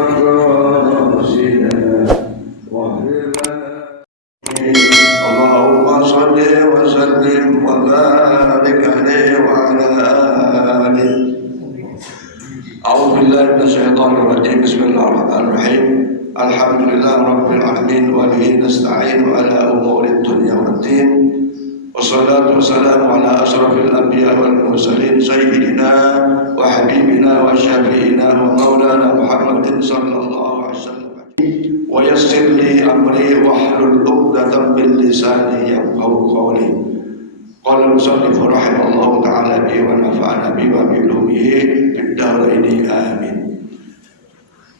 رشدنا واهدنا اللهم صل وسلم وبارك عليه وعلى آله. أعوذ بالله من الشيطان الرجيم. بسم الله الرحمن الرحيم. الحمد لله رب العالمين وبه نستعين على أمور الدنيا والدين. والصلاة والسلام على أشرف الأنبياء والمرسلين سيدنا وحبيبنا وشفيعنا ومولانا محمد صلى الله عليه وسلم. ويسر لي أمري واحلل عقدة من لساني يفقهوا قولي. قال المصنف رحمه الله تعالى به ونفعنا به وبعلومه في الدارين آمين.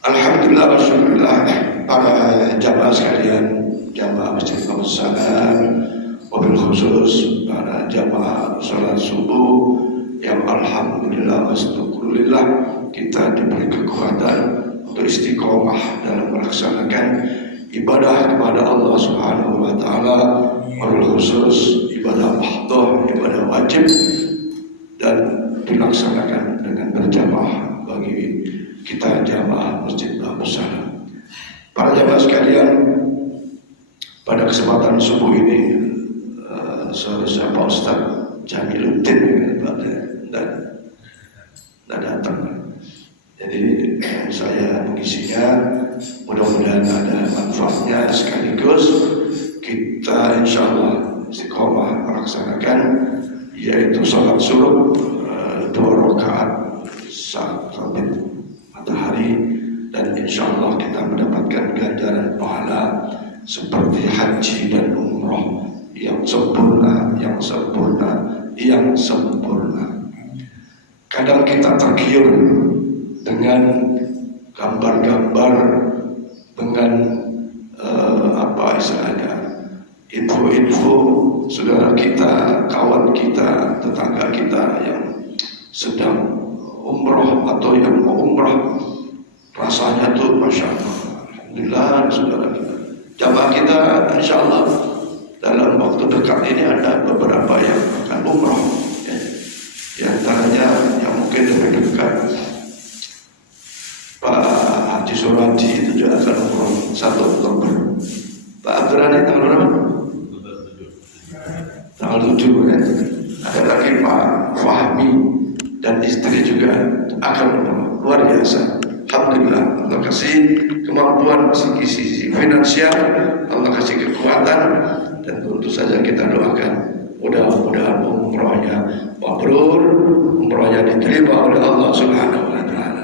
Alhamdulillah wa syukurillah para jamaah sekalian, jamaah Masjid Salam, wabil khusus para jamaah salat subuh yang alhamdulillah wa syukurillah kita diberi kekuatan untuk istiqomah dalam melaksanakan ibadah kepada Allah Subhanahu wa taala, wabil khusus ibadah mahdhah, ibadah wajib, dan dilaksanakan dengan berjamaah bagi kita jamaah Masjid Salam. Para jamaah sekalian, pada kesempatan subuh ini saudara Pak Ustaz Jamiluddin dan datang. Jadi saya mengisinya, mudah-mudahan ada manfaatnya, sekaligus kita insya Allah istiqomah melaksanakan yaitu salat subuh 2 rakaat saat terbit matahari, dan insya Allah kita mendapatkan ganjaran pahala seperti haji dan umroh yang sempurna, yang sempurna, yang sempurna. Kadang kita tergiur dengan gambar-gambar, dengan apa istilahnya, info-info saudara kita, kawan kita, tetangga kita yang sedang umroh atau yang mau umroh. Rasanya tuh masya Allah, alhamdulillah saudara kita, jamaah kita insya Allah dalam waktu dekat ini ada beberapa yang akan umroh, ya. Di antaranya yang mungkin lebih dekat Pak Haji Suradi itu juga akan umroh 1 Oktober. Pak Abdurrahman tanggal berapa? Tanggal 7 kan. Ada lagi Pak Fahmi dan istri juga akan umroh. Luar biasa. Alhamdulillah, Allah kasih kemampuan sisi finansial, Allah kasih kekuatan, dan tentu saja kita doakan mudah-mudahan umrohnya mabrur, umrohnya diterima oleh Allah Subhanahu wa taala.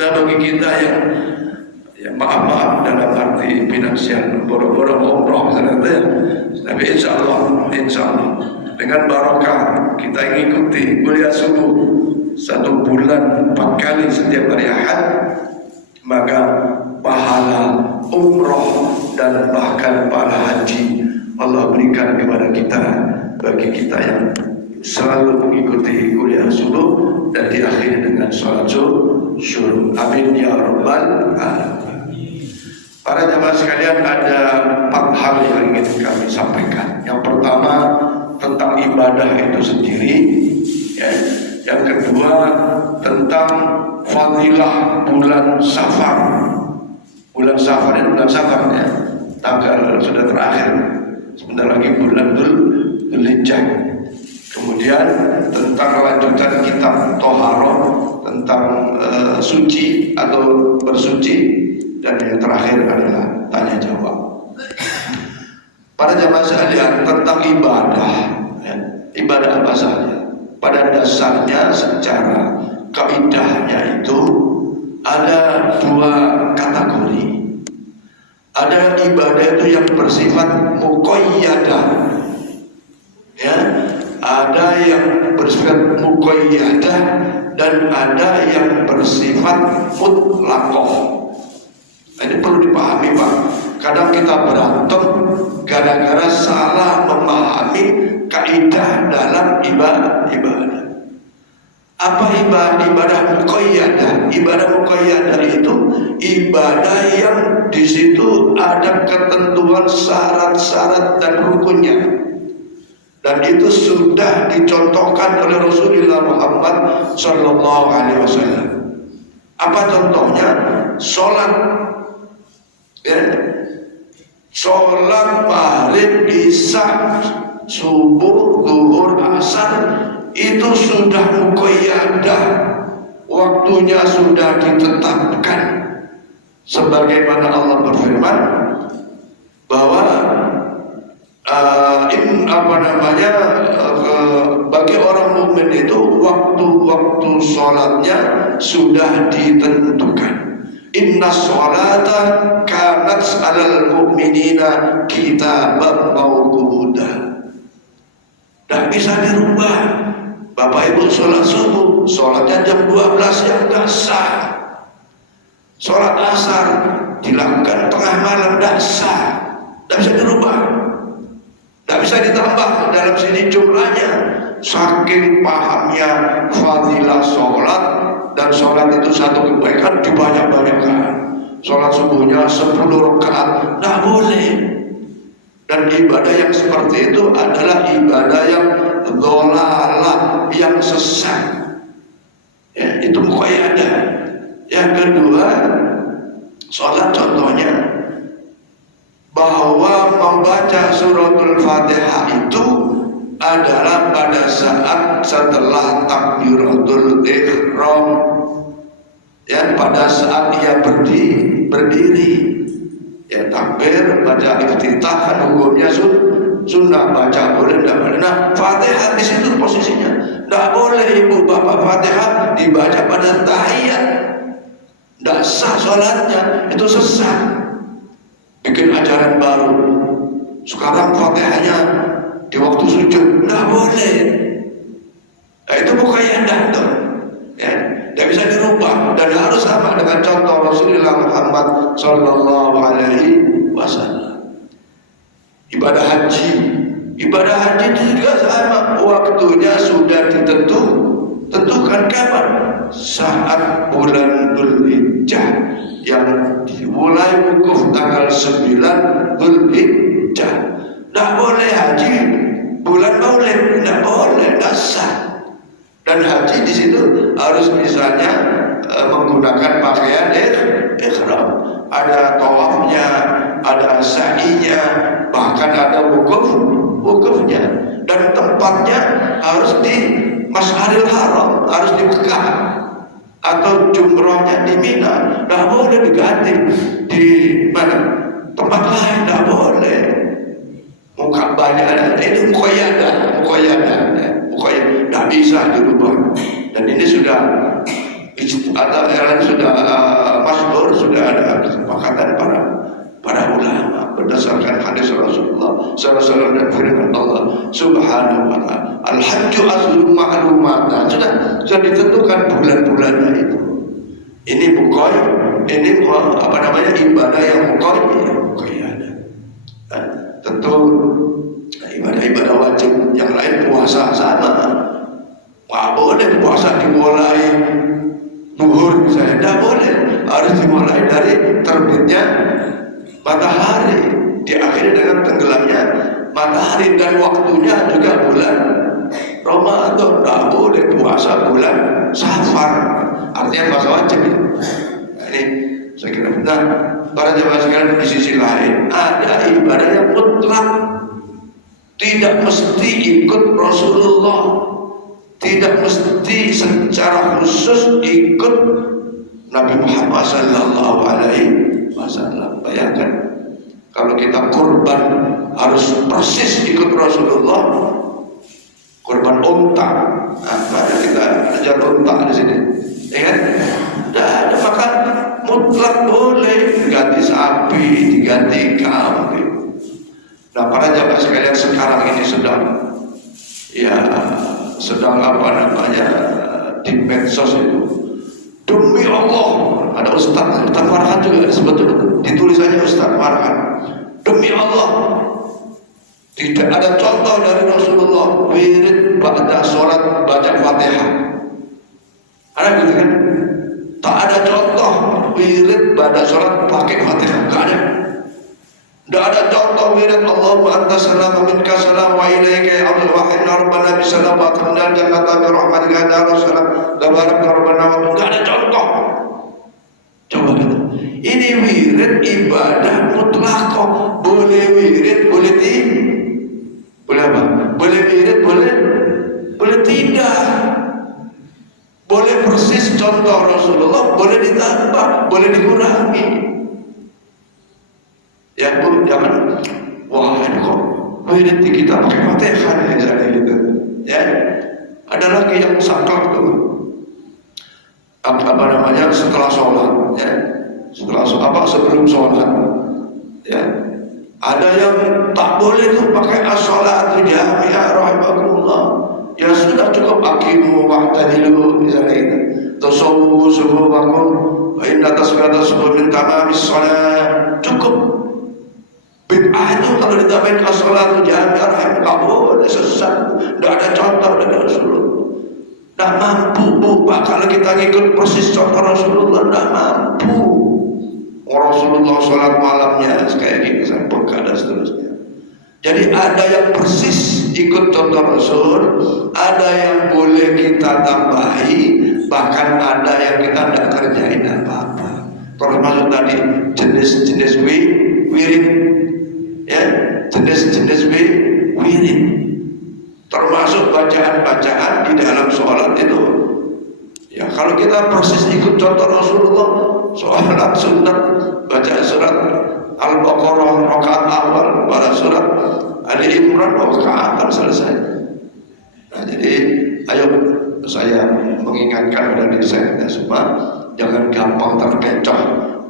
Nah, bagi kita yang maaf dalam arti finansial, boro-boro umroh misalnya, tapi insya Allah dengan barokah kita mengikuti kuliah subuh 1 bulan 4 kali setiap hari Ahad, maka pahala umroh dan bahkan pahala haji Allah berikan kepada kita, bagi kita yang selalu mengikuti kuliah subuh dan diakhiri dengan sholat syuruh. Amin ya rabbal alamin. Para jamaah sekalian, ada 4 hal yang ingin kami sampaikan. Yang pertama tentang ibadah itu sendiri, ya. Yang kedua tentang fadilah bulan Safar. Bulan Safar ini bulan Safar, ya. Tanggal sudah terakhir, sebentar lagi bulan Dzulhijjah. Kemudian tentang lanjutan kitab Toharoh, tentang suci atau bersuci, dan yang terakhir adalah tanya jawab. Para jamaah sekalian, tentang ibadah, ya. Ibadah apa saja? Pada dasarnya secara kaidahnya itu ada 2 kategori. Ada ibadah itu yang bersifat muqayyadah, ya. Ada yang bersifat muqayyadah dan ada yang bersifat mutlaqah. Ini perlu dipahami, Pak. Kadang kita berantem gara-gara salah memahami kaidah dalam ibadah. Apa ibadah muqayyadah? Ibadah muqayyadah itu ibadah yang di situ ada ketentuan syarat-syarat dan rukunnya. Dan itu sudah dicontohkan oleh Rasulullah Muhammad sallallahu alaihi wasallam. Apa contohnya? sholat, ya, sholat maghrib, isya, subuh, zuhur, asar itu sudah muqayyadah, waktunya sudah ditetapkan, sebagaimana Allah berfirman bahwa bagi orang mukmin itu waktu sholatnya sudah ditentukan. Inna sholata kanat alal mu'minina kitaban mawquta. Tak bisa dirubah. Bapak Ibu sholat subuh, sholatnya jam 12 yang tidak sah. Sholat asar dilakukan tengah malam tidak sah. Tidak bisa dirubah, tidak bisa ditambah dalam sini jumlahnya. Saking pahamnya fadilah sholat, dan sholat itu satu kebaikan dibanyak-banyakkan. Sholat subuhnya 10 rakaat, tidak boleh. Dan ibadah yang seperti itu adalah ibadah yang dhalalah, yang sesat. Ya, itu muqayyadah. Yang kedua, sholat contohnya bahwa membaca suratul Fatihah itu adalah pada saat setelah takbiratul ihram, ya, pada saat ia berdiri, ya, takbir, baca iftitah, kan hukumnya sunnah, baca boleh, tidak boleh. Nah, Fatihah di situ posisinya tidak boleh ibu bapak. Fatihah dibaca pada tahiyat, tidak sah sholatnya, itu sesat. Bikin ajaran baru. Sekarang Fatihahnya di waktu sujud, nggak boleh. Nah, itu muqayyadah tuh, ya, nggak bisa dirubah dan harus sama dengan contoh Rasulullah Muhammad Sallallahu Alaihi Wasallam. Ibadah haji itu juga sama, waktunya sudah tentukan kapan? Saat bulan Dzulhijjah, yang dimulai wukuf tanggal 9 Dzulhijjah. Tidak boleh haji bulan Maulid, tidak boleh, tidak sah. Dan haji di situ harus misalnya menggunakan pakaian ihram, ada tawafnya, ada sa'inya, bahkan ada wukufnya, dan tempatnya harus di Mas'aril Haram, harus di Mekah, atau jumrohnya di Mina. Tidak boleh diganti di mana, tempat lain, tidak boleh. Muka banyak, itu muqayyadah, tidak bisa dirubah. Dan ini sudah masyhur, sudah ada kesepakatan para ulama berdasarkan hadis Rasulullah SAW dan firman Allah Subhanahu wa Ta'ala. Al-Hajju Ashhurun Ma'lumat, sudah ditentukan bulan-bulannya itu. Ini ibadah yang muqayyadah. Tentu ibadah wajib yang lain, puasa sama. Nggak boleh puasa dimulai zuhur misalnya, tidak boleh, harus dimulai dari terbitnya matahari, diakhiri dengan tenggelamnya matahari, dan waktunya juga bulan Ramadan. Tidak boleh puasa bulan Safar, artinya puasa wajib. Nah, ini saya kira. Nah, para jemaah sekalian, di sisi lain ada ibadah yang mutlak, tidak mesti ikut Rasulullah, tidak mesti secara khusus ikut Nabi Muhammad Sallallahu Alaihi Wasallam. Bayangkan kalau kita kurban harus persis ikut Rasulullah. Kurban unta, banyak kita ajar unta di sini, ya kan? Dan maka mutlak boleh diganti sapi, diganti kambing. Nah, para jamaah sekalian, sekarang ini sedang di medsos itu, demi Allah, ada Ustaz Farhan juga disebut, ditulisannya Ustaz Farhan, demi Allah tidak ada contoh dari Rasulullah wirid ba'da sholat baca Fatihah. Ada gitu kan? Tak ada contoh wirid ba'da sholat pakai Fatihah, tidak ada. Tidak ada contoh wirid Allahumma anta salam minka salam wa ilaika ya Abdul Wahid Rabbana bisalam wa atamnal jannata bi rahmatika ya Rasulullah tabarak Rabbana wa. Tidak ada contoh. Coba kita Ini wirid ibadah mutlaqah. Boleh wirid, boleh tidak. Boleh apa? Boleh wirid, boleh tidak. Boleh persis contoh Rasulullah, boleh ditambah, boleh dikurangi. Ya Bu, jangan wah ini kok wirid di kita pakai Fatihah misalnya gitu. Ya. Ada lagi yang saklek tuh. Apa namanya setelah sholat, ya. Sebelum sholat, ya. Ada yang tak boleh tuh pakai as-sholatu jami'ah rahimakumullah. Ya sudah cukup akimu wa'tadilu misalnya itu. Tasawwu subuhakum wa inna tasbihata subuh min tamamis sholat. Cukup. Bid'ah itu kalau ditambahin as-sholatu jami'ah rahimakumullah sesat. Tidak ada contoh dari Rasulullah. Tidak mampu Bu Pak kalau kita ngikut persis contoh Rasulullah, tidak mampu. Rasulullah sholat malamnya kayak gini sampai dan seterusnya. Jadi ada yang persis ikut contoh Rasul, ada yang boleh kita tambahi, bahkan ada yang kita tidak kerjain apa-apa. Termasuk tadi jenis-jenis wirid, ya, jenis-jenis wirid. Termasuk bacaan-bacaan di dalam sholat itu. Ya kalau kita persis ikut contoh Rasulullah, sholat sunat, baca surat Al-Baqarah rakaat awal, pada surat Ali Imran rakaat selesai. Nah, jadi ayo saya mengingatkan pada diri saya kita semua, jangan gampang terkecoh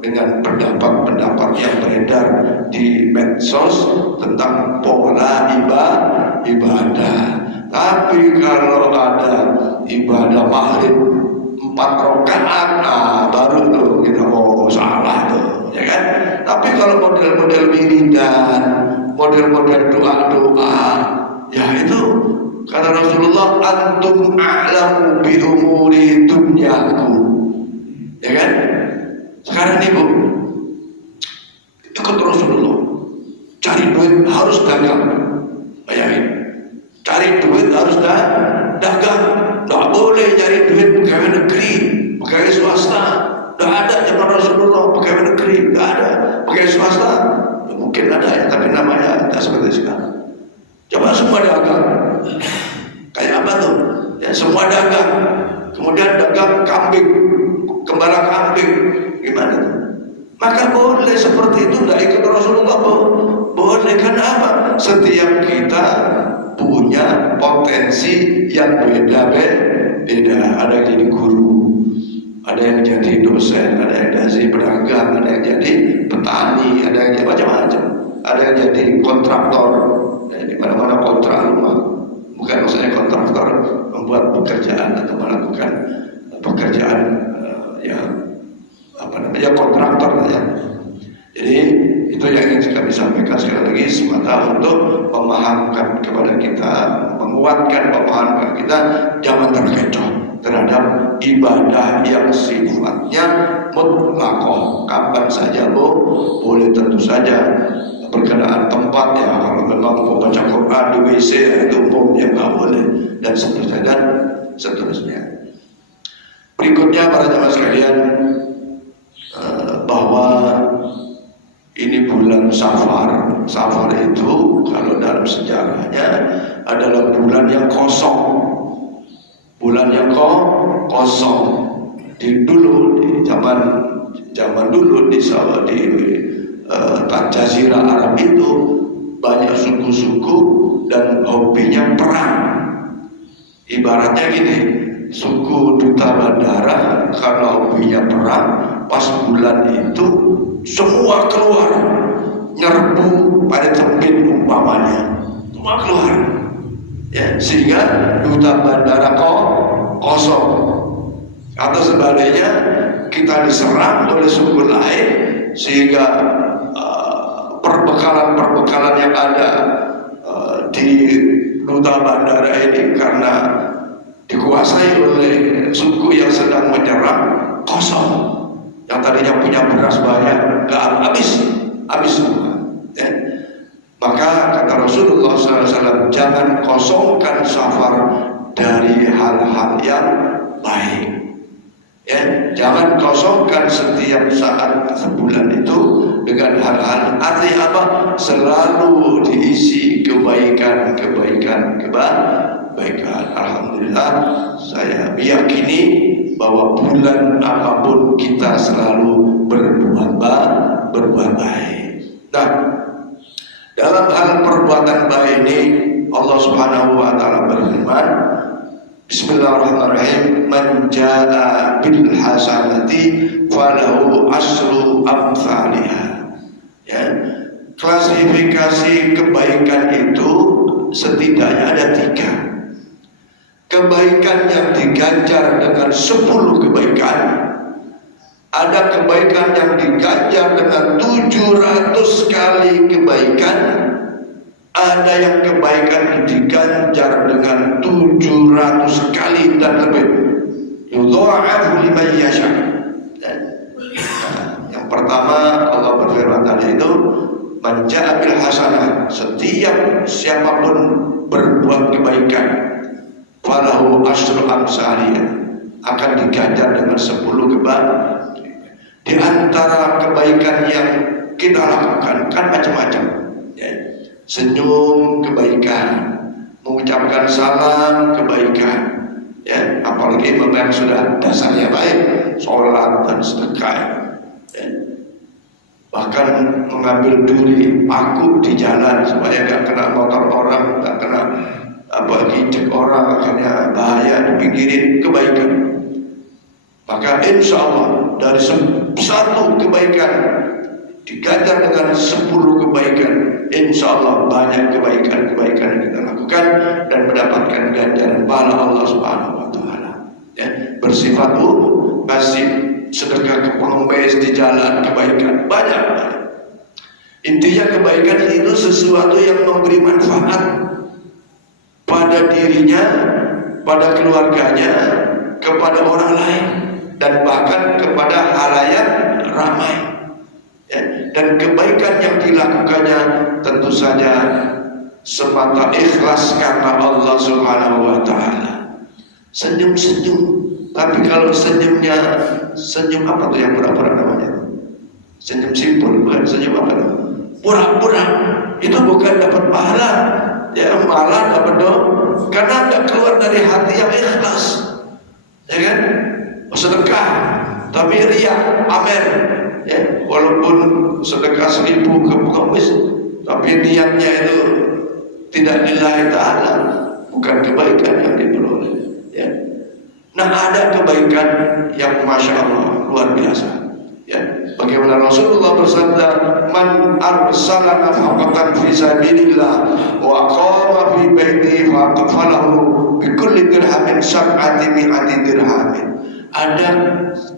dengan pendapat-pendapat yang beredar di medsos tentang pola ibadah. Tapi kalau ada ibadah maghrib 4 rakaat, nah baru tuh kita salah tuh, ya kan? Tapi kalau model-model wiridan, model-model doa-doa, ya itu kata Rasulullah, antum a'lamu bi umuri dunyaku, ya kan? Sekarang nih Bu, ikut Rasulullah, cari duit harus dagang, bayangin, cari duit harus dagang, nggak boleh cari duit pegawai negeri, pegawai swasta. Tidak ada zaman Rasulullah pegawai negeri, tidak ada. Pegawai swasta ya, mungkin ada ya, tapi namanya tidak seperti sekarang. Coba semua dagang, kayak apa tuh? Ya, semua dagang, kemudian dagang kambing, gembala kambing, gimana tuh? Maka boleh seperti itu, tidak ikut Rasulullah boleh. Karena apa? Setiap kita punya potensi yang beda-beda. Ada yang jadi guru, ada yang jadi dosen, ada yang jadi pedagang, ada yang jadi petani, ada yang jadi macam-macam, ada yang jadi kontraktor, di mana-mana kontrak rumah. Bukan maksudnya kontraktor membuat pekerjaan atau melakukan pekerjaan kontraktor ya. Jadi itu yang ingin kami sampaikan sekali lagi, semata untuk memahamkan kepada kita, menguatkan pemahaman kita, jangan terkecoh terhadap ibadah yang sifatnya mutlaqah. Kapan saja boleh, tentu saja berkenaan tempat ya, kalau memang mau baca Quran di WC itu umumnya nggak boleh, dan seterusnya. Berikutnya para jamaah sekalian, bahwa ini bulan Safar. Safar itu kalau dalam sejarahnya adalah bulan yang kosong. Bulan yang kosong. Di zaman dulu di Jazirah Arab itu banyak suku-suku dan hobinya perang. Ibaratnya gini, suku duta bandara karena hobinya perang, pas bulan itu semua keluar nyerbu pada tembin umpamanya, semua keluar ya, sehingga duta bandara kosong. Atau sebaliknya kita diserang oleh suku lain sehingga perbekalan yang ada di duta bandara ini karena dikuasai oleh suku yang sedang menyerang kosong. Yang tadinya punya beras banyak, nggak habis semua. Ya. Maka kata Rasulullah SAW, jangan kosongkan Safar dari hal-hal yang baik. Ya, jangan kosongkan setiap saat sebulan itu dengan hal-hal, artinya apa? Selalu diisi kebaikan. Alhamdulillah, saya meyakini bahwa bulan apapun kita selalu berbuat baik. Nah, dalam hal perbuatan baik ini Allah Subhanahu wa taala berfirman, Bismillahirrahmanirrahim, man jaa bil hasanati falahu asyru amsalihha. Ya, klasifikasi kebaikan itu setidaknya ada 3. Kebaikan yang diganjar dengan 10 kebaikan, ada kebaikan yang diganjar dengan 700 kali kebaikan, ada yang kebaikan diganjar dengan 700 kali dan lebih. Yudha'afu liman yasha. Yang pertama Allah berfirman tadi itu, man jaa bil hasanah, setiap siapapun berbuat kebaikan, falahu asyru amsalihha, akan diganjar dengan 10 kebaikan. Di antara kebaikan yang kita lakukan kan macam-macam, ya. Senyum kebaikan, mengucapkan salam kebaikan, ya. Apalagi yang sudah dasarnya baik, sholat dan sedekah, ya. Bahkan mengambil duri paku di jalan supaya gak kena motor orang, gak kena gijek orang, akhirnya bahaya, dipinggirin, kebaikan. Maka insya Allah dari 1 kebaikan diganjar dengan 10 kebaikan. Insya Allah banyak kebaikan yang kita lakukan dan mendapatkan ganjaran pahala Allah Subhanahu wa taala. Ya, bersifat umum, kasih sedekah ke pengemis di jalan, kebaikan banyak. Intinya kebaikan itu sesuatu yang memberi manfaat pada dirinya, pada keluarganya, kepada orang lain, dan bahkan kepada halayak ramai. Ya, dan kebaikan yang dilakukannya tentu saja semata ikhlas karena Allah Subhanahu wa taala. Senyum-senyum, tapi kalau senyumnya senyum apa tuh yang pura-pura namanya? Senyum simpul, bukan senyum apa tuh? Pura-pura, itu bukan dapat pahala, ya malah dapat doa, karena tidak keluar dari hati yang ikhlas, ya kan? Sedekah tapi riya, pamer, ya, walaupun sedekah 1000 ke pengemis, tapi niatnya itu tidak lillahi ta'ala, bukan kebaikan yang diperoleh, ya. Nah, ada kebaikan yang masya Allah luar biasa, ya. Bagaimana Rasulullah bersabda, man arsala nafaqatan fi sabilillah wa qama fi baitihi falahu bi kulli dirhamin sab'ati mi'ati dirhamin. Ada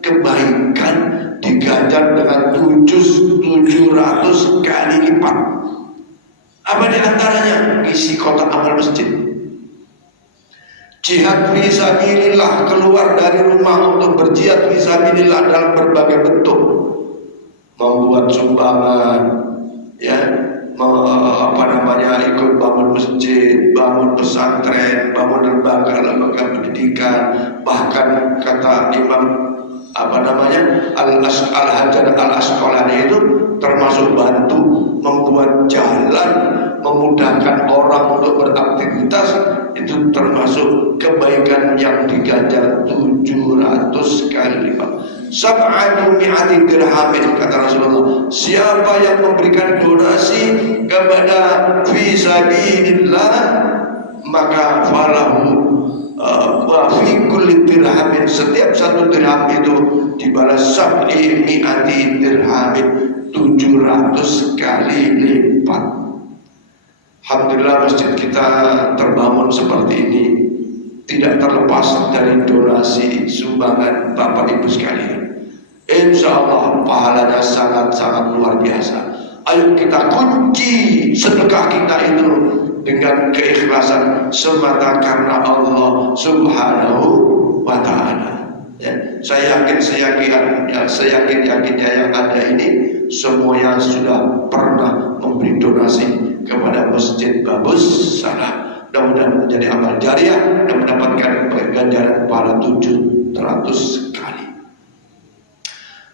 kebaikan diganjar dengan 700 kali lipat. Apa di antaranya? Isi kotak amal masjid. Jihad fisabilillah, keluar dari rumah untuk berjihad fisabilillah dalam berbagai bentuk. Membuat sumbangan, ya, ikut bangun masjid, bangun pesantren, bangun lembaga pendidikan, bahkan kata Imam Al-Hajar Al-Asqalani itu termasuk bantu membuat jalan, memudahkan orang untuk beraktivitas, itu termasuk kebaikan yang diganjar 700 kali lipat. Sab'atu mi'ati dirhamin, kata Rasulullah, siapa yang memberikan donasi kepada fisabilillah, maka falahu wa fi kulli dirhamin, setiap 1 dirham itu dibalas sab'i mi'ati dirhamin, 700 kali lipat. Alhamdulillah masjid kita terbangun seperti ini tidak terlepas dari donasi sumbangan Bapak Ibu sekalian. Insya Allah pahalanya sangat-sangat luar biasa. Ayo kita kunci sedekah kita itu dengan keikhlasan semata karena Allah Subhanahu wa taala. Ya, saya yakinnya yang ada ini semuanya sudah pernah memberi donasi kepada Masjid Babus Salah. Mudah-mudahan menjadi amal jariah dan mendapatkan ganjaran pahala 700 kali.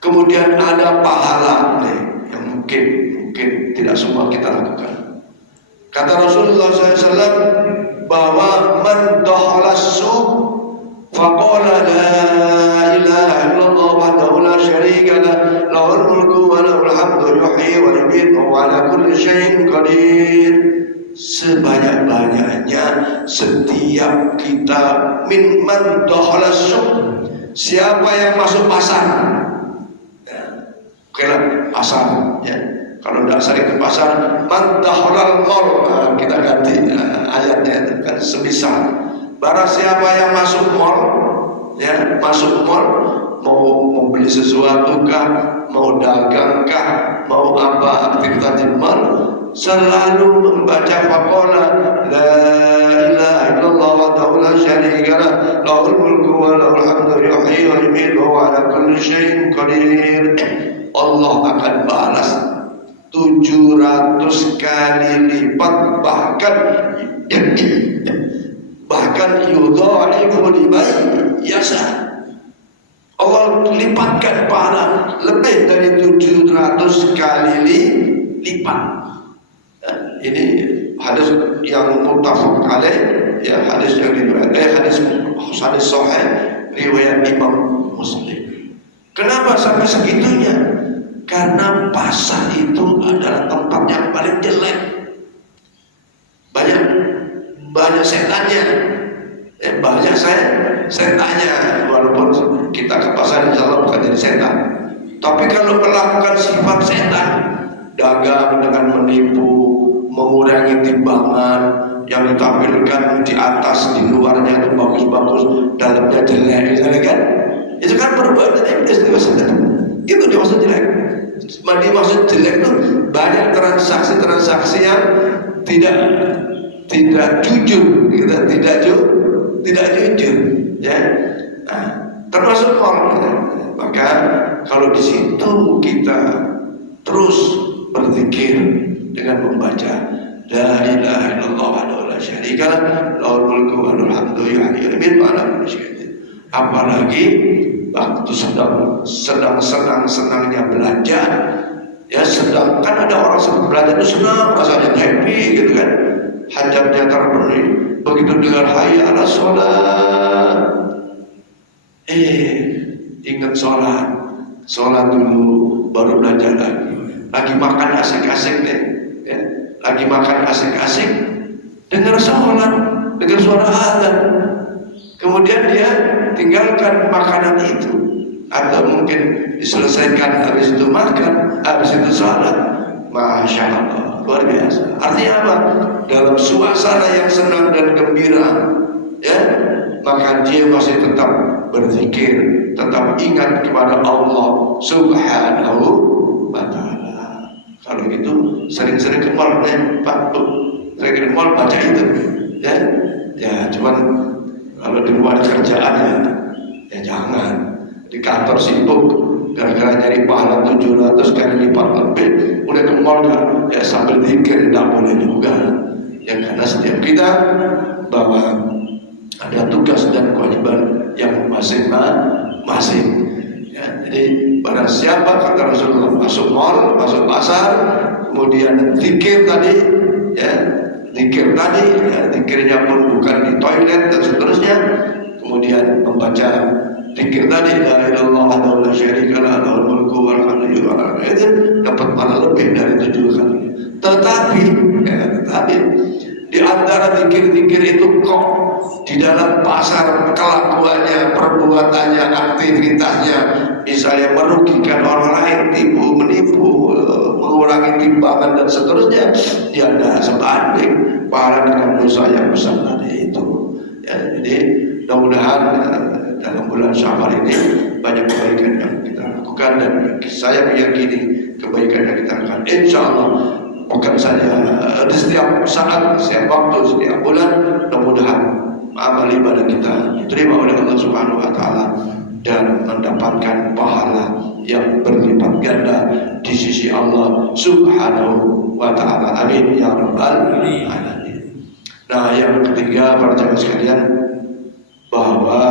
Kemudian ada pahala yang mungkin tidak semua kita lakukan. Kata Rasulullah SAW bahwa man dakhala as-suq faqala la ilaha illallah wahdahu la syarika lah lahul mulku wa lahul hamdu yuhyi wa yumiitu wa ala kulli syai'in qadir. Sebanyak-banyaknya setiap kita man dakhala as-suq, siapa yang masuk pasar. Oke lah, pasar ya. Kalau tidak sering ke pasar, man dakhalal mall, kita ganti ayatnya itu kan semisal. Barang siapa yang masuk mall, ya masuk mall, mau beli sesuatu kah, mau dagang kah, mau apa aktivitas di mall, selalu membaca faqala la ilaha illallah wahdahu la syarika lah lahul mulku wa lahul hamdu yuhyi wa yumiitu wa ala kulli syai'in qadir. Allah akan balas 700 kali lipat, bahkan yudha'ifu liman yasha. Allah lipatkan pahala lebih dari 700 kali lipat. Ini hadis yang muttafaq alaih, ya hadis yang hadis sahih riwayat Imam Muslim. Kenapa sampai segitunya? Karena pasar itu adalah tempat yang paling jelek. Banyak setannya. Banyak setannya. Walaupun kita ke pasar insya Allah bukan jadi setan. Tapi kalau melakukan sifat setan, dagang dengan menipu, mengurangi timbangan, yang ditampilkan di atas, di luarnya itu bagus-bagus, dalamnya jelek, misalnya kan? Itu kan perbuatan iblis itu dimaksud jelek. Dimaksud jelek itu banyak transaksi yang tidak jujur, tidak jujur, ya. Nah, termasuk orang. Maka kalau di situ kita terus berzikir dengan membaca la ilaha illallah wahdahu la syarika lah lahul mulku wa lahul hamdu yuhyi wa yumiitu wa ala kulli syai'in. Apalagi waktu sedang senang-senangnya belanja, ya sedangkan ada orang sedang belanja itu senang, rasanya happy gitu kan, hajatnya terpenuhi. Begitu dengar hayya 'alas shalah, ingat sholat dulu baru belanja lagi makan asik-asik deh, ya. Lagi makan asik-asik dengar sholat, dengar suara azan, kemudian dia tinggalkan makanan itu, atau mungkin diselesaikan habis itu makan, habis itu sholat. Masya Allah, luar biasa. Artinya apa? Dalam suasana yang senang dan gembira, ya, maka dia masih tetap berzikir, tetap ingat kepada Allah Subhanahu wa ta'ala. Kalau gitu sering-sering ke mall, Pak, sering ke mall baca itu, ya cuman kalau di luar kerjaan ya jangan. Di kantor sibuk gara-gara nyari pahala 700 kali lipat lebih, udah ke mall ya sambil zikir, tidak boleh juga. Ya karena setiap kita bahwa ada tugas dan kewajiban yang masing-masing. Ya, jadi barang siapa kata Rasulullah masuk mall, masuk pasar, kemudian zikir tadi, ya zikirnya pun bukan di toilet dan seterusnya, kemudian membaca zikir tadi la ilaha illallah wahdahu la syarika lah lahul mulku wa lahul hamdu wa ala kulli syai'in, dapat pahala lebih dari 7 kali. Tetapi di antara zikir-zikir itu kok di dalam pasar kelakuannya, perbuatannya, aktivitasnya, misalnya merugikan orang lain, tipu, menipu, mengurangi timbangan dan seterusnya, ya ada sebanding pahala dengan dosa yang besar tadi itu. Ya, jadi mudah-mudahan dalam bulan Syawal ini banyak kebaikan yang kita lakukan, dan saya meyakini kebaikan yang kita lakukan insya Allah bukan saja di setiap saat, setiap waktu, setiap bulan. Mudah-mudahan amal ibadah kita diterima oleh Allah Subhanahu wa ta'ala dan mendapatkan pahala yang berlipat ganda di sisi Allah Subhanahu wa ta'ala. Amin ya rabbal alamin. Nah, yang ketiga, para jamaah sekalian, bahwa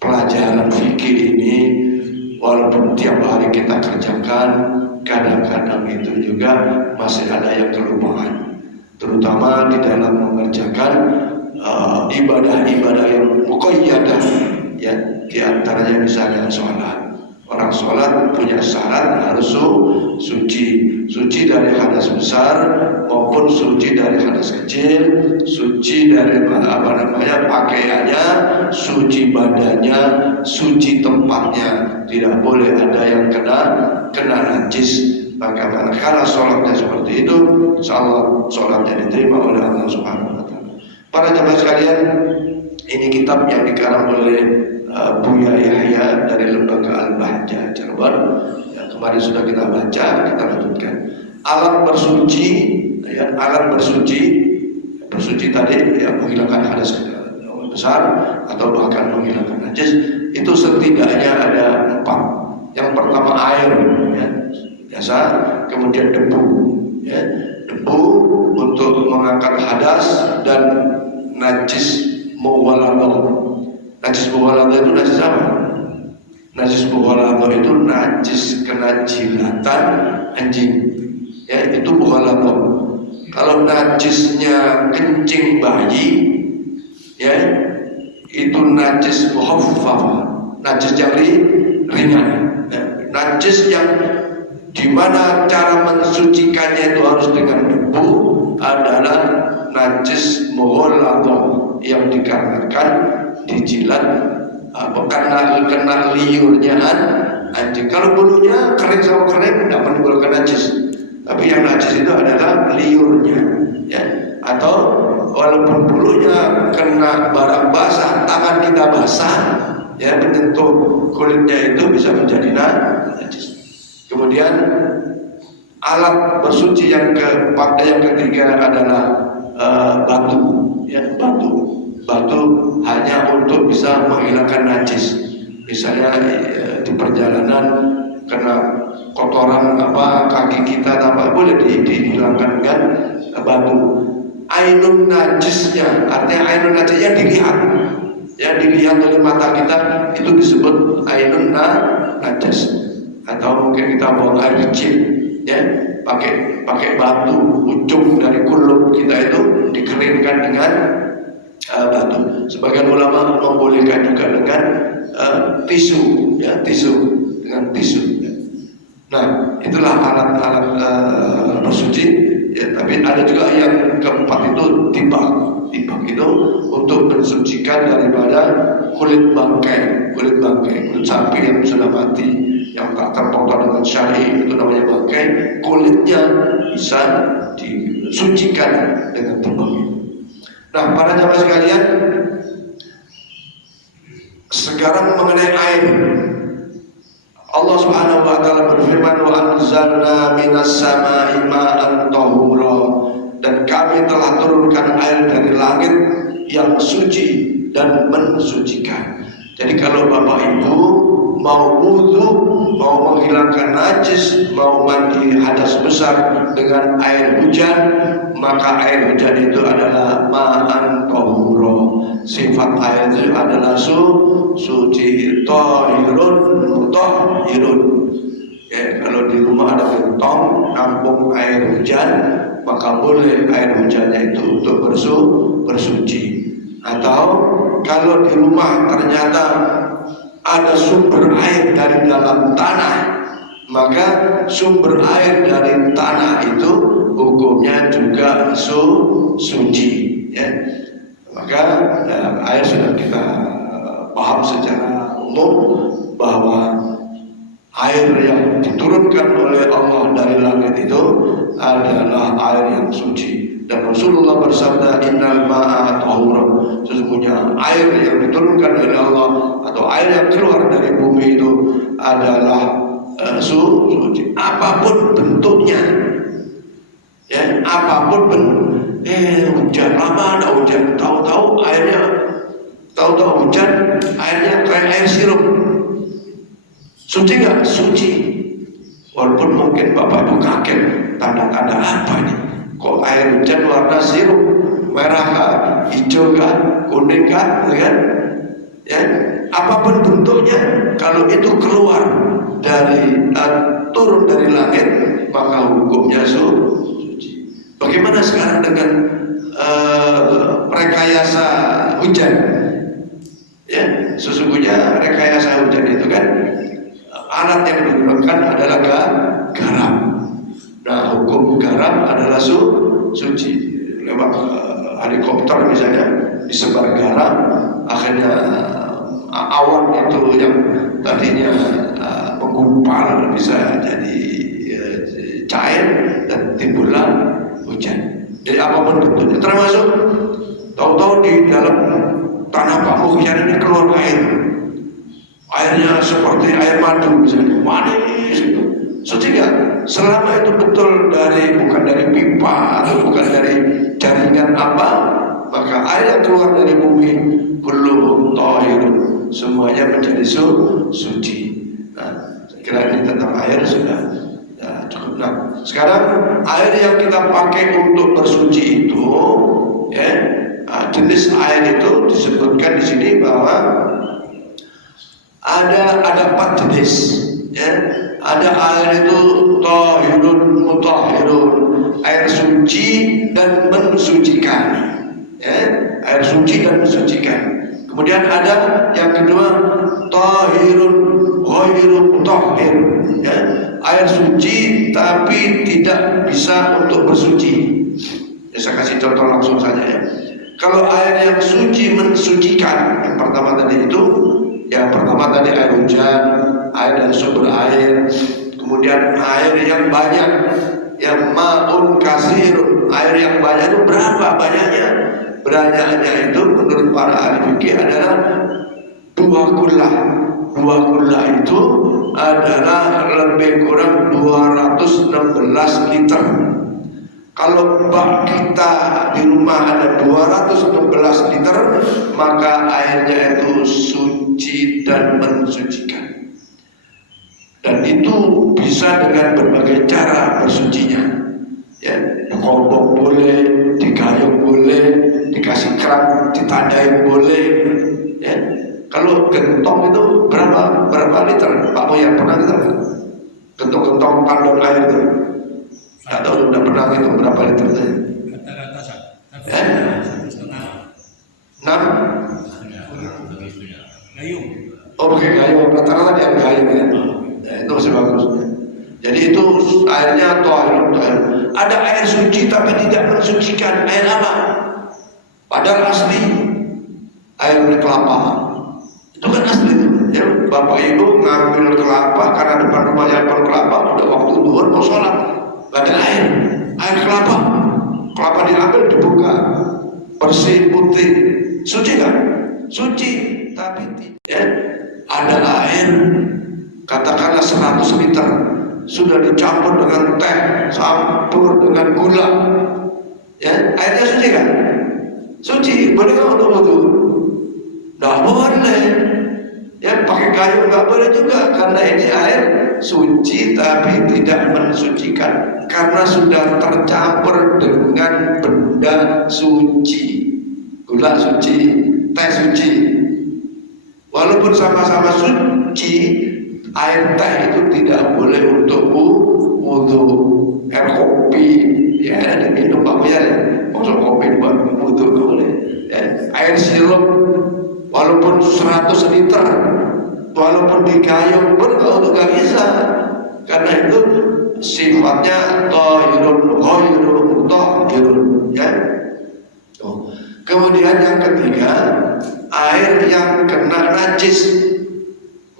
pelajaran fikih ini walaupun tiap hari kita kerjakan, kadang-kadang itu juga masih ada yang kelupaan, terutama di dalam mengerjakan ibadah-ibadah yang muqayyadah, ya, di antaranya misalnya sholat. Orang sholat punya syarat harus suci dari hadas besar maupun suci dari hadas kecil, suci dari pakaiannya, suci badannya, suci tempatnya, tidak boleh ada yang kena najis. Maka manakala sholatnya seperti itu, insyaallah sholatnya diterima oleh Allah Subhanahu wa taala. Para jamaah sekalian, ini kitab yang dikarang oleh Buya Yahya dari Lembaga Al-Bahjah Cirebon. Ya, kemarin sudah kita baca, kita lanjutkan. Alat bersuci, ya, alat bersuci tadi, ya, menghilangkan hadas besar atau bahkan menghilangkan najis, itu setidaknya ada 4. Yang pertama air, ya, biasa, kemudian debu, ya, debu untuk mengangkat hadas dan najis mughalladzah. Najis mughalladzah itu najis apa? Najis mughalladzah itu najis kena jilatan anjing, ya, itu mughalladzah. Kalau najisnya kencing bayi, ya, itu najis mukhaffafah, najis yang ringan. Najis yang dimana cara mensucikannya itu harus dengan debu adalah najis mughalladzah yang dikarenakan dijilat karena kena liurnya anjing. Kalau bulunya kering sama kering tidak menimbulkan najis, tapi yang najis itu adalah liurnya, ya. Atau walaupun bulunya kena barang basah, tangan kita basah, ya, menyentuh kulitnya itu bisa menjadi najis. Kemudian alat bersuci yang ketiga adalah batu, ya, batu hanya untuk bisa menghilangkan najis. Misalnya di perjalanan kena kotoran kaki kita boleh dihilangkan dengan batu. Ainun najisnya, artinya ainun najisnya dilihat, ya, dilihat oleh mata kita, itu disebut ainun najis. Atau mungkin kita buang air kecil, ya, pakai batu, ujung dari kulup kita itu dikeringkan dengan batu. Sebagian ulama membolehkan juga dengan tisu, ya, dengan tisu. Ya. Nah, itulah alat-alat bersuci. Ya, tapi ada juga yang keempat itu tibak itu untuk mensucikan daripada kulit bangkai, kulit sapi yang sudah mati, yang tak terpotong dengan syar'i, itu namanya bangkai. Kulitnya bisa disucikan dengan tibak. Nah, para jamaah sekalian, sekarang mengenai air, Allah Subhanahu wa taala berfirman, wa anzalna minas samaa'i ma'an tahura, dan kami telah turunkan air dari langit yang suci dan mensucikan. Jadi kalau Bapak Ibu mau wudu, mau menghilangkan najis, mau mandi hadas besar dengan air hujan, maka air hujan itu adalah ma'an tahura. Sifat air itu adalah suci, tahirun, mutahhirun. Ya, kalau di rumah ada gentong nampung air hujan, maka boleh air hujannya itu untuk bersuci. Atau kalau di rumah ternyata ada sumber air dari dalam tanah, maka sumber air dari tanah itu hukumnya juga suci, ya. Maka air sudah kita paham secara umum bahwa air yang diturunkan oleh Allah dari langit itu adalah air yang suci. Dan Rasulullah bersabda, innal ma'a tahurun, sesungguhnya air yang diturunkan oleh Allah atau air yang keluar dari bumi itu adalah suci, apapun bentuknya, ya, apapun hujan lama ada hujan, tahu-tahu hujan airnya kayak air sirup, suci nggak? Suci. Walaupun mungkin Bapak Ibu kaget, tanda-tanda apa ini? Kok air hujan warna sirup, merah kah, hijau kah, kuning kah, kan? Ya, apapun bentuknya, kalau itu keluar turun dari langit, maka hukumnya suci. Bagaimana sekarang dengan rekayasa hujan? Ya, sesungguhnya rekayasa hujan itu kan alat yang digunakan adalah garam. Nah, hukum garam adalah suci. Lewat helikopter misalnya disebar garam, akhirnya awan itu yang tadinya menggumpal bisa jadi cair dan timbullah hujan. Jadi apapun bentuknya, termasuk tahu-tahu di dalam tanah Pak Mukhtar ini keluar air. Airnya seperti air madu misalnya, manis itu. Suci nggak? Selama itu betul bukan dari pipa atau bukan dari jaringan apa, maka air yang keluar dari bumi kulluhum thahirun, semuanya menjadi suci. Nah, saya kira ini tentang air sudah cukup. Nah, sekarang air yang kita pakai untuk bersuci itu, ya, jenis air itu disebutkan di sini bahwa ada 4 jenis. Ya, ada air itu thahirun mutahhirun, air suci dan mensucikan. Ya, air suci dan mensucikan. Kemudian ada yang kedua thahirun ghairu mutahhir, ya, air suci tapi tidak bisa untuk bersuci. Ya, saya kasih contoh langsung saja ya. Kalau air yang suci mensucikan, yang pertama tadi itu, yang pertama tadi air hujan, air dari sumber air, kemudian air yang banyak, yang ma'un kasirun, air yang banyak itu berapa banyaknya? Banyaknya itu menurut para ahli fikih adalah 2 kullah. 2 kullah itu adalah lebih kurang 216 liter. Kalau bak kita di rumah ada 216 liter, maka airnya itu suci dan mensucikan. Dan itu bisa dengan berbagai cara bersucinya. Ya, dikobok boleh, digayung boleh, dikasih keran, ditandain boleh. Ya, kalau gentong itu berapa liter? Pak Boyan pernah kita gentong-gentong kandung air itu? Nggak tahu, udah pernah itu berapa liter saja? Rata-rata 1,5. 6? Gayung. Oh, pakai gayung, rata-rata dia gayung ya. Ya, itu masih bagus. Jadi itu airnya thahirun. Ada air suci tapi tidak mensucikan. Air apa? Padahal asli air dari kelapa. Itu kan asli itu. Ya, bapak ibu ngambil kelapa karena depan rumahnya pohon kelapa, udah waktu duhur mau sholat. Gak ada air kelapa. Kelapa diambil dibuka, bersih putih, suci kan? Suci, tapi ya, ada air katakanlah 100 liter sudah dicampur dengan teh, campur dengan gula, ya, airnya suci kan? Suci, boleh nggak untuk wudhu? Nggak boleh. Ya, pakai kayu nggak boleh juga karena ini air suci tapi tidak mensucikan karena sudah tercampur dengan benda suci, gula suci, teh suci. Walaupun sama-sama suci, air teh itu tidak boleh untuk wudhu. Air kopi, ya, diminum apa ya? Masuk kopi buat wudhu nggak boleh. Ya, air sirup, walaupun 100 liter, walaupun digayung pun kalau nggak bisa, karena itu sifatnya thahirun ghairu mutahhirun, ya. Kemudian yang ketiga, air yang kena najis,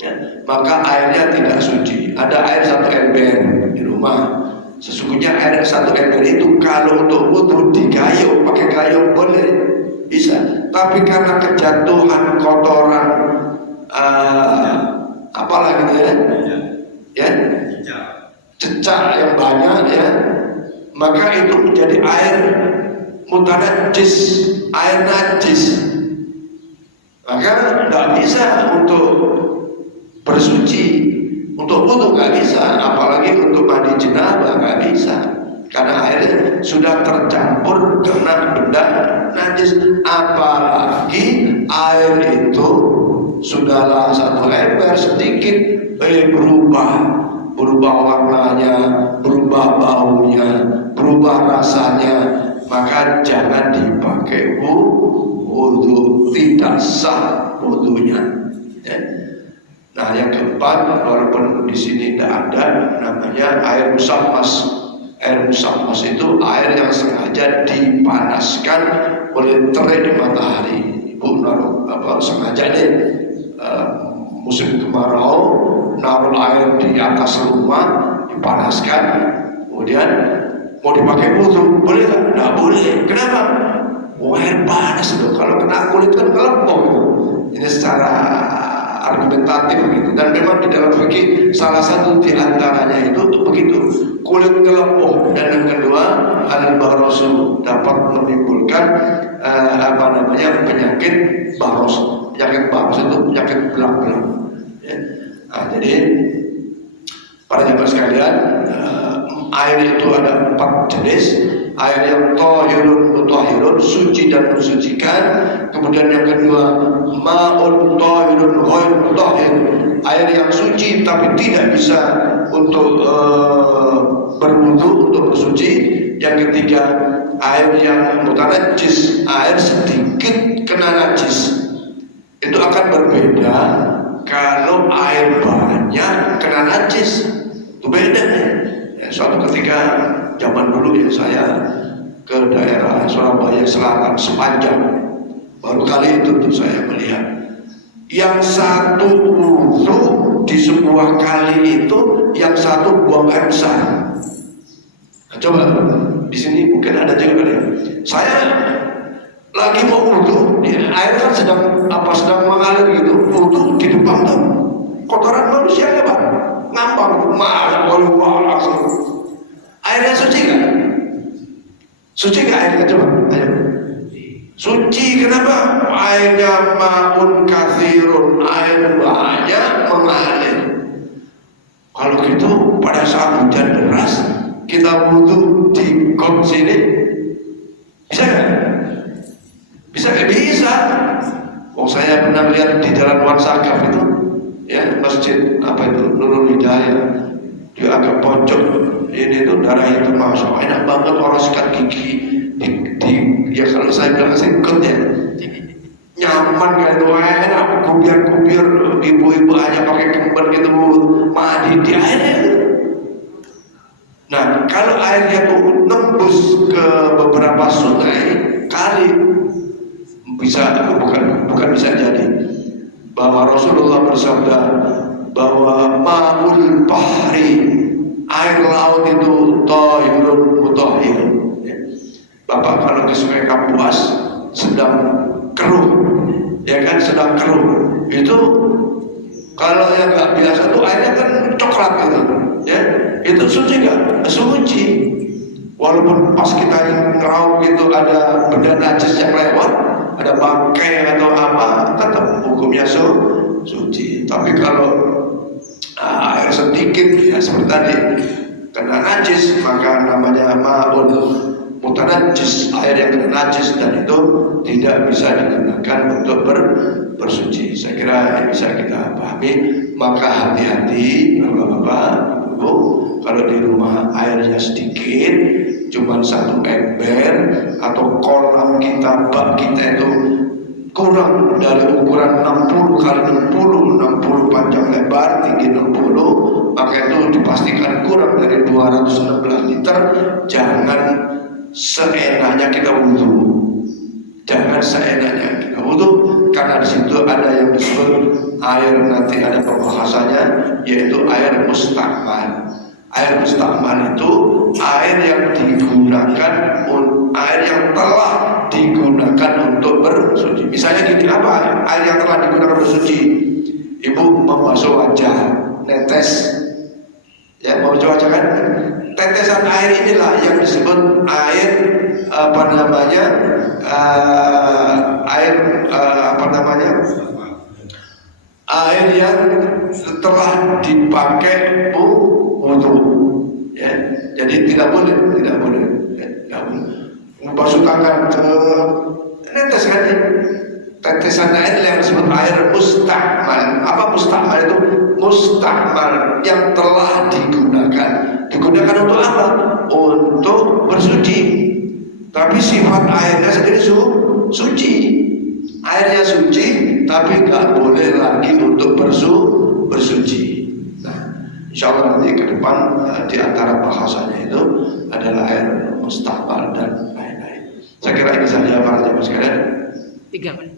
ya, maka airnya tidak suci. Ada air 1 ember di rumah. Sesungguhnya air 1 ember itu kalau untuk wudhu digayung, pakai gayung boleh, bisa. Tapi karena kejatuhan kotoran, apalagi ya, cecak yang banyak, ya, maka itu menjadi air mutanajis, air najis. Maka tidak bisa untuk bersuci, untuk wudhu nggak bisa, apalagi untuk mandi jenabah nggak bisa, karena airnya sudah tercampur dengan benda najis. Apalagi air itu sudahlah 1 ember sedikit, berubah warnanya, berubah baunya, berubah rasanya, maka jangan dipakai wudhu, tidak sah wudhunya. Ya. Nah, yang keempat, walaupun di sini tidak ada, namanya air musammas. Air musammas itu air yang sengaja dipanaskan oleh terik matahari. Ibu sengaja deh musim kemarau naruh air di atas rumah dipanaskan, kemudian mau dipakai wudhu, boleh nggak? Nggak boleh. Kenapa? Air panas loh, kalau kena kulit kan kelepong. Ini secara argumentatif begitu. Dan memang di dalam fikih salah satu di antaranya itu begitu, kulit kelepong. Dan yang kedua, al-barosu dapat menimbulkan penyakit baros. Penyakit baros itu penyakit belang-belang. Ya. Nah, jadi para jemaah sekalian, air itu ada 4 jenis. Air yang thahirun mutahhirun, suci dan mensucikan. Kemudian yang kedua, ma'un thahirun ghairu mutahhir, air yang suci tapi tidak bisa untuk berwudu, untuk bersuci. Yang ketiga, air yang mutanajjis, air sedikit kena najis. Itu akan berbeda kalau air banyak kena najis. Itu beda nih. Ya, suatu ketika zaman dulu ya, saya ke daerah Surabaya Selatan sepanjang, baru kali itu tuh saya melihat yang satu wudu di sebuah kali itu, yang satu buang air besar. Nah, coba di sini mungkin ada juga ya. Saya lagi mau wudu, air kan sedang mengalir gitu, wudu di depan tuh kotoran manusia ya Pak, ngambang, keluar langsung. Airnya suci kan? Suci nggak airnya? Coba, ayo. Suci, kenapa? Airnya ma'un kathirun, air banyak mengalir. Kalau gitu pada saat hujan deras kita wudu di got sini, bisa nggak? Bisa nggak? Bisa. Oh, saya pernah lihat di Jalan Warsakaf itu, ya, masjid apa itu, Nurul Hidayah, di agak pojok ini tuh, darah itu masuk, enak banget orang sikat gigi ya kalau saya bilang sikut ya, nyaman kan itu, enak, kubir ibu-ibu hanya pakai kember gitu mandi di airnya. Nah, kalau airnya tuh nembus ke beberapa sungai, kali bisa, bukan bisa jadi bahwa Rasulullah bersabda bahwa ma'ul bahri, air laut itu thahirun mutahhirun. Bapak kalau ke Sungai Kapuas sedang keruh, ya kan, sedang keruh, itu kalau yang nggak biasa tuh airnya kan coklat gitu, ya, itu suci nggak? Suci. Walaupun pas kita ngeraup gitu ada benda najis yang lewat, ada bangkai atau apa, tetap hukumnya suci. Tapi kalau air sedikit ya seperti tadi kena najis, maka namanya ma'un mutanajjis, air yang kena najis, dan itu tidak bisa digunakan untuk bersuci. Saya kira bisa kita pahami. Maka hati-hati Bapak-bapak, Ibu, kalau di rumah airnya sedikit, cuma 1 ember atau kolam kita, bak kita itu kurang dari ukuran 60 kali 60 panjang lebar, tinggi 60, maka itu dipastikan kurang dari 216 liter. Jangan seenaknya kita wudhu, jangan seenaknya kita wudhu, karena di situ ada yang disebut air, nanti ada pembahasannya, yaitu air mustakmal. Air mustakmal itu air yang digunakan, air yang telah digunakan untuk bersuci. Misalnya gini, apa air yang telah digunakan bersuci? Ibu membasuh wajah, netes, ya, membasuh wajah kan? Tetesan air inilah yang disebut air air yang telah dipakai wudhu, ya. Jadi tidak boleh, ya, membasuh tangan, netes kan? Tetesan air yang disebut air mustakmal. Apa mustakmal itu? musta'mal, yang telah digunakan. Digunakan untuk apa? Untuk bersuci. Tapi sifat airnya sendiri suci. Airnya suci, tapi nggak boleh lagi untuk bersuci. Nah, insya Allah nanti ke depan di antara bahasanya itu adalah air musta'mal dan lain-lain. Saya kira ini saja para jamaah sekalian. 3 menit.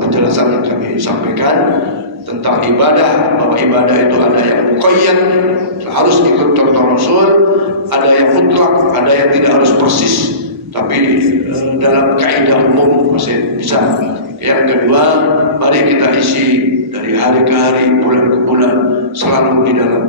Penjelasan yang kami sampaikan tentang ibadah, bahwa ibadah itu ada yang muqayyad, harus ikut contoh Rasul, ada yang mutlak, ada yang tidak harus persis, tapi dalam kaidah umum masih bisa. Yang kedua, mari kita isi dari hari ke hari, bulan ke bulan, selalu di dalam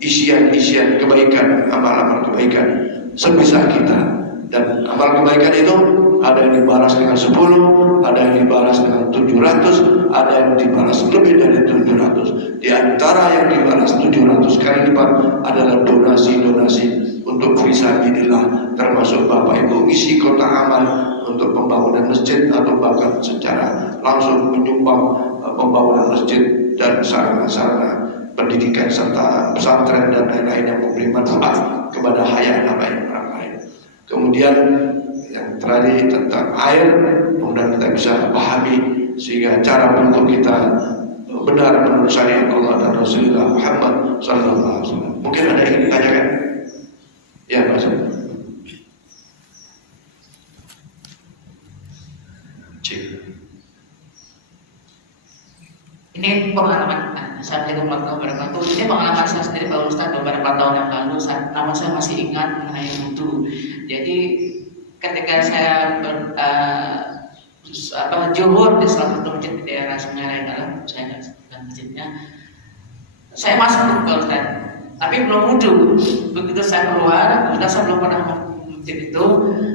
isian-isian kebaikan, amal-amal kebaikan sebisa kita. Dan amal kebaikan itu ada yang dibalas dengan 10, ada yang dibalas dengan 700, ada yang dibalas lebih dari 700. Di antara yang dibalas 700 kali lipat adalah donasi-donasi untuk fisabilillah, termasuk Bapak Ibu isi kotak amal untuk pembangunan masjid atau bahkan secara langsung menyumbang pembangunan masjid dan sarana-sarana pendidikan serta pesantren dan lain-lain yang memberi manfaat kepada hayat orang lain. Kemudian yang terakhir tentang air, kemudian kita bisa pahami sehingga cara untuk kita benar menurut syariat Allah dan Rasulullah Muhammad SAW. Mungkin ada yang ingin ditanyakan? Ya, Mas. Ini pengalaman saya di rumah wabarakatuh. Ini pengalaman saya sendiri Pak Ustadz beberapa tahun yang lalu. Namun saya masih ingat mengenai wudhu. Jadi ketika saya zuhur di salah satu masjid di daerah Sungai Raya, saya nggak sebutkan masjidnya, saya masuk ke Ustadz, tapi belum wudhu. Begitu saya keluar, saya belum pernah masjid itu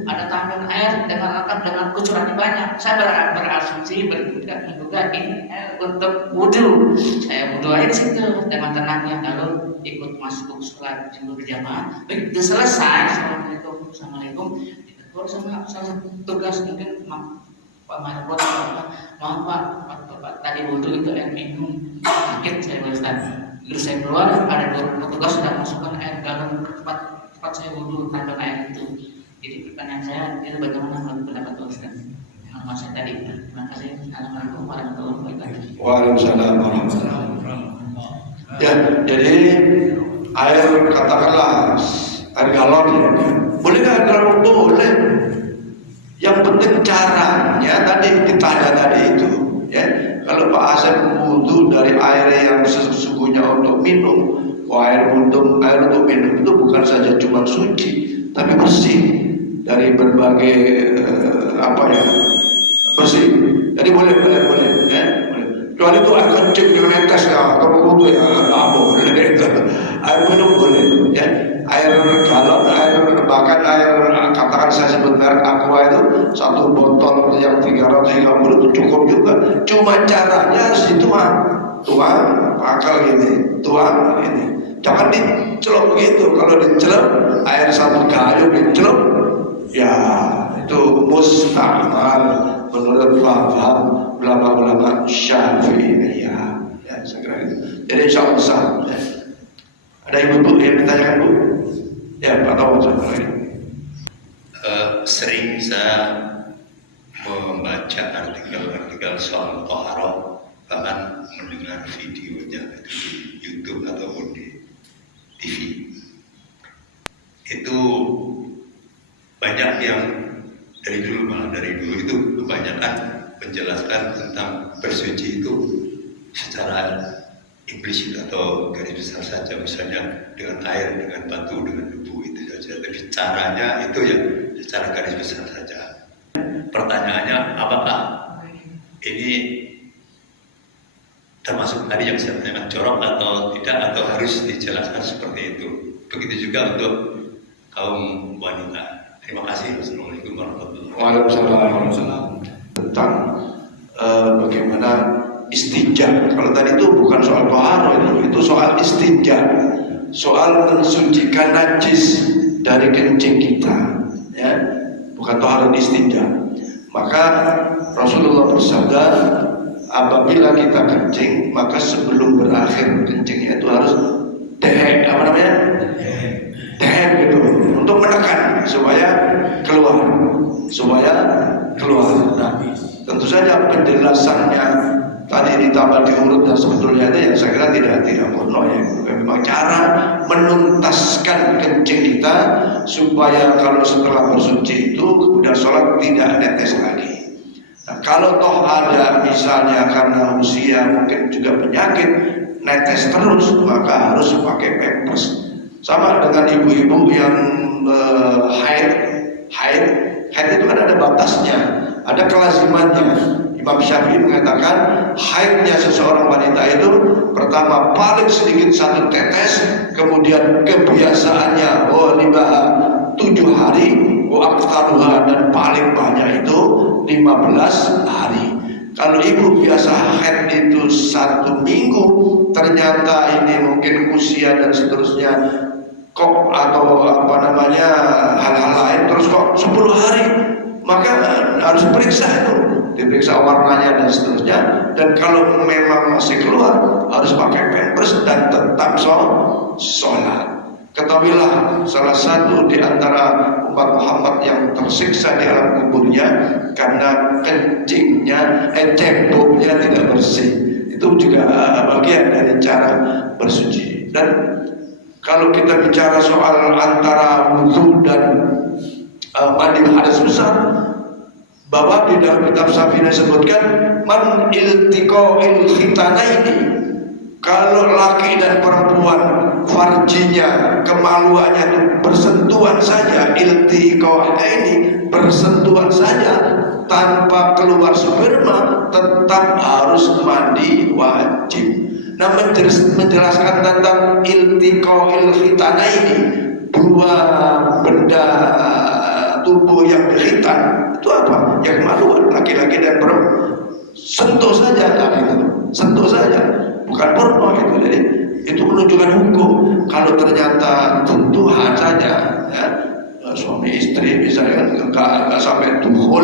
ada tampilan air dengan kucurannya banyak. Saya berasumsi menduga ini untuk wudhu. Saya wudhu aja di situ dengan tenangnya, lalu ikut masuk sholat Jumat berjamaah. Begitu selesai, assalamualaikum, ditegur sama tugas mungkin Pak Marbot, maaf Pak, tadi wudhu itu air minum, sakit saya Ustaz. Begitu saya keluar, ada petugas sudah masukkan air galon ke tempat saya wudhu tanpa air itu. Jadi pertanyaan saya, itu bagaimana menurut pendapat Ustaz? Yang saya tadi, terima kasih. Assalamualaikum warahmatullahi wabarakatuh. Waalaikumsalam warahmatullahi wabarakatuh. Ya, jadi air katakanlah air galon ya, boleh nggak air galon? Boleh. Yang penting caranya tadi ditanya tadi itu, ya. Kalau Pak Asep wudhu dari air yang sesungguhnya untuk minum, air untuk minum itu bukan saja cuma suci, tapi bersih dari berbagai bersih. Jadi boleh ya, boleh. Kecuali itu air kencing di netes ya, kalau wudhu ya boleh. Air minum boleh, ya. Air galon, bahkan air katakan saya sebut merek Aqua itu satu botol yang 350 itu cukup juga. Cuma caranya harus tuang akal gini, tuang ini. Jangan dicelup begitu. Kalau dicelup air satu gayung dicelup, ya itu musta'mal menurut paham ulama-ulama Syafi'i ya, saya kira itu. Jadi insyaallah sah. Ya. Ada ibu-ibu yang bertanyakan Bu? Ya, Pak Tahu lagi. Sering saya membaca artikel-artikel soal toharoh, bahkan mendengar videonya di YouTube ataupun di TV. Itu banyak yang dari dulu itu kebanyakan menjelaskan tentang bersuci itu secara implisit atau garis besar saja, misalnya dengan air, dengan batu, dengan debu itu saja. Tapi caranya itu ya secara garis besar saja. Pertanyaannya, apakah ini termasuk tadi yang saya tanyakan jorok atau tidak, atau harus dijelaskan seperti itu? Begitu juga untuk kaum wanita. Terima kasih. Assalamualaikum warahmatullahi wabarakatuh. Waalaikumsalam. Tentang bagaimana istinja. Kalau tadi itu bukan soal toharo, itu soal istinja, soal mensucikan najis dari kencing kita, ya, bukan toharo istinja. Maka Rasulullah bersabda, apabila kita kencing, maka sebelum berakhir kencingnya itu harus dehek, apa namanya? Dehek gitu, untuk menekan supaya keluar. Nah, tentu saja penjelasannya tadi ditambah diurut dan sebetulnya itu yang saya kira tidak purno ya. Memang cara menuntaskan kencing kita supaya kalau setelah bersuci itu kemudian sholat tidak netes lagi. Nah, kalau toh ada misalnya karena usia mungkin juga penyakit netes terus, maka harus pakai pampers. Sama dengan ibu-ibu yang haid itu kan ada batasnya, ada kelazimannya. Imam Syafi'i mengatakan haidnya seseorang wanita itu pertama paling sedikit 1 tetes, kemudian kebiasaannya libaha 7 hari, aktaruha dan paling banyak itu 15 hari. Kalau ibu biasa haid itu 1 minggu, ternyata ini mungkin usia dan seterusnya kok atau apa namanya hal-hal lain terus kok 10 hari, maka harus periksa itu, diperiksa warnanya dan seterusnya. Dan kalau memang masih keluar harus pakai pampers dan tetap sholat. Ketahuilah salah satu di antara umat Muhammad yang tersiksa di alam kuburnya karena kencingnya, ceboknya tidak bersih. Itu juga bagian dari cara bersuci. Dan kalau kita bicara soal antara wudu dan mandi hadas besar, bahwa di dalam kitab Syafi'i disebutkan man iltiqa'il khitanaini, kalau laki dan perempuan farjinya, kemaluannya itu bersentuhan saja, iltiqa'aini, bersentuhan saja tanpa keluar sperma, tetap harus mandi wajib. Nah, menjelaskan tentang iltiqa'il khitanaini, 2 benda tubuh yang berkhitan itu apa? Yang kemaluan laki-laki dan perempuan. Sentuh saja, sentuh saja, bukan porno itu. Jadi itu menunjukkan hukum. Kalau ternyata sentuhan saja, ya, suami istri misalnya nggak sampai dukhul,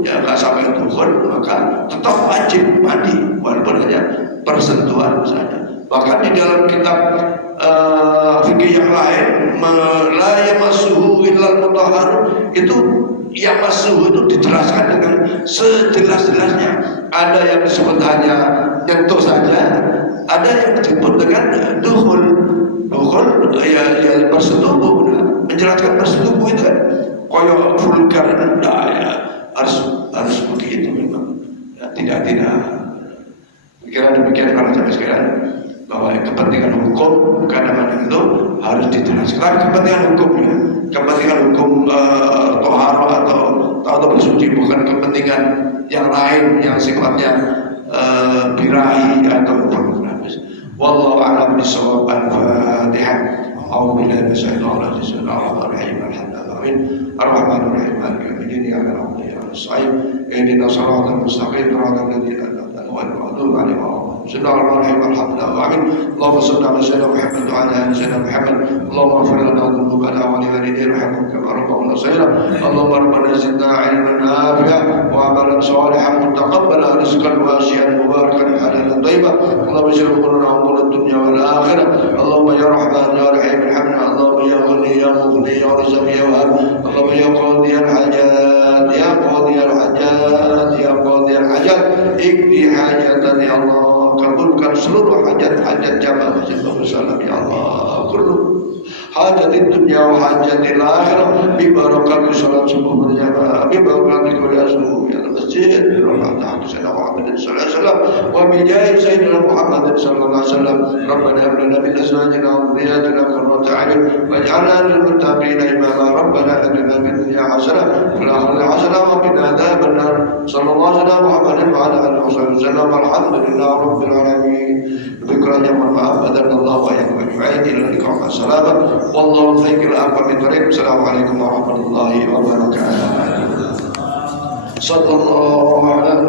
ya nggak sampai dukhul, maka tetap wajib mandi walaupun hanya persentuhan saja. Bahkan di dalam kitab fikih yang lain, la yamassuhu illal mutahhar, itu yamassuhu itu dijelaskan dengan sejelas-jelasnya. Ada yang disebut hanya nyentuh saja, ada yang disebut dengan dukhul ya bersetubuh. Nah, menjelaskan bersetubuh itu kan koyo vulgar, ya harus begitu memang. Ya, tidak pikiran demikian kalau sampai sekarang, bahwa kepentingan hukum kadang-kadang itu harus dijelaskan. Kepentingan hukumnya, kepentingan hukum toharo atau bersuci, bukan kepentingan yang lain yang sifatnya birahi atau pornografis. Wallahu a'lam bishawab. Al-Fatihah. A'udzu billahi minasyaitonir rajim. Bismillahirrahmanirrahim. Alhamdulillahirabbil alamin. Maliki yaumiddin. Iyyaka na'budu wa iyyaka nasta'in. Ihdinas siratal mustaqim. Siratal ladzina an'amta 'alaihim ghairil maghdubi 'alaihim waladdallin. Bismillahirrahmanirrahim. Alhamdulillah. Allahumma shalli ala sayyidina Muhammad wa ala ali sayyidina Muhammad. Allahumma ighfir lana dhunubana wa li walidayna warhamhum kama rabbawna shaghira. Allahumma rabbana zidna 'ilman nafi'an wa 'amalan shalihan mutaqabbalan, rizqan wasi'an mubarakan halalan thayyiban. Allahumma ij'al umurana umur dunya wal akhirah. Allahumma ya rahman ya rahim irhamna. Allahumma ya ghani ya mughni ya razzaq ya wahhab. Allahumma ya qadi al hajat ya qadi al hajat ya qadi al hajat, ikdi hajatan ya Allah. Kabulkan seluruh hajat-hajat jamaah Masjid Bagus Salam ya Allah. Kullu hajatin dunya wa hajatil akhirah bi barakati salat subuh berjamaah, bi barakati kuliah subuh ya masjid, bi rahmatil sayyidina Muhammad sallallahu alaihi wasallam wa bi jahi sayyidina Muhammad sallallahu alaihi wasallam. Rabbana hab lana min azwajina wa dhurriyyatina qurrata a'yun waj'alna lil muttaqina imama. Rabbana atina fid dunya hasanah wa fil akhirati hasanah wa qina adzaban nar. Sallallahu alaihi Muhammadin wa ala alihi wasallam. Alhamdulillah rabbil alamin. Bikranya maaf dan Allah wa yakum ajma'in ila liqa' as-salam. Wallahu thayyibul aqwam tariq. Assalamualaikum warahmatullahi wabarakatuh. Sallallahu ala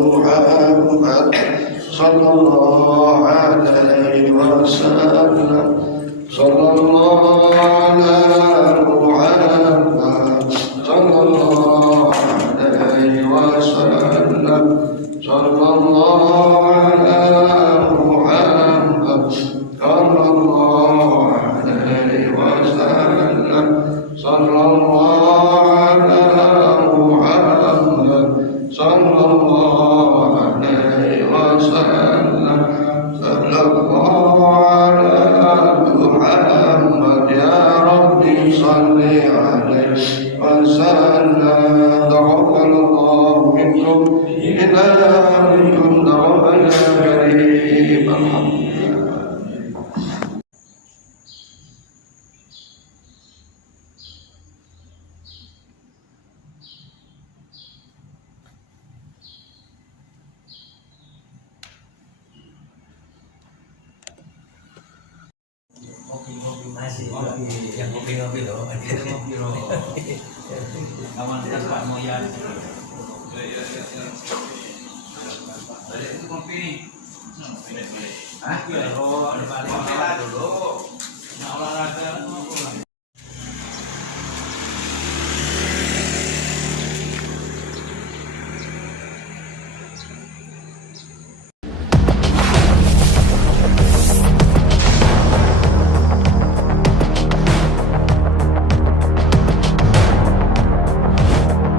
Muhammad sallallahu alaihi wasallam. Sallallahu ala Muhammad sallallahu alaihi wasallam. Sallallahu صل عليه وسلم تقبل الله منكم إنكم ربنا كريم الحمد لله. Kopi masih yang kopi loh, kawan kita Pak Moyan. Itu kopi. Ah, iya, ada balik dulu. Nah, olahraga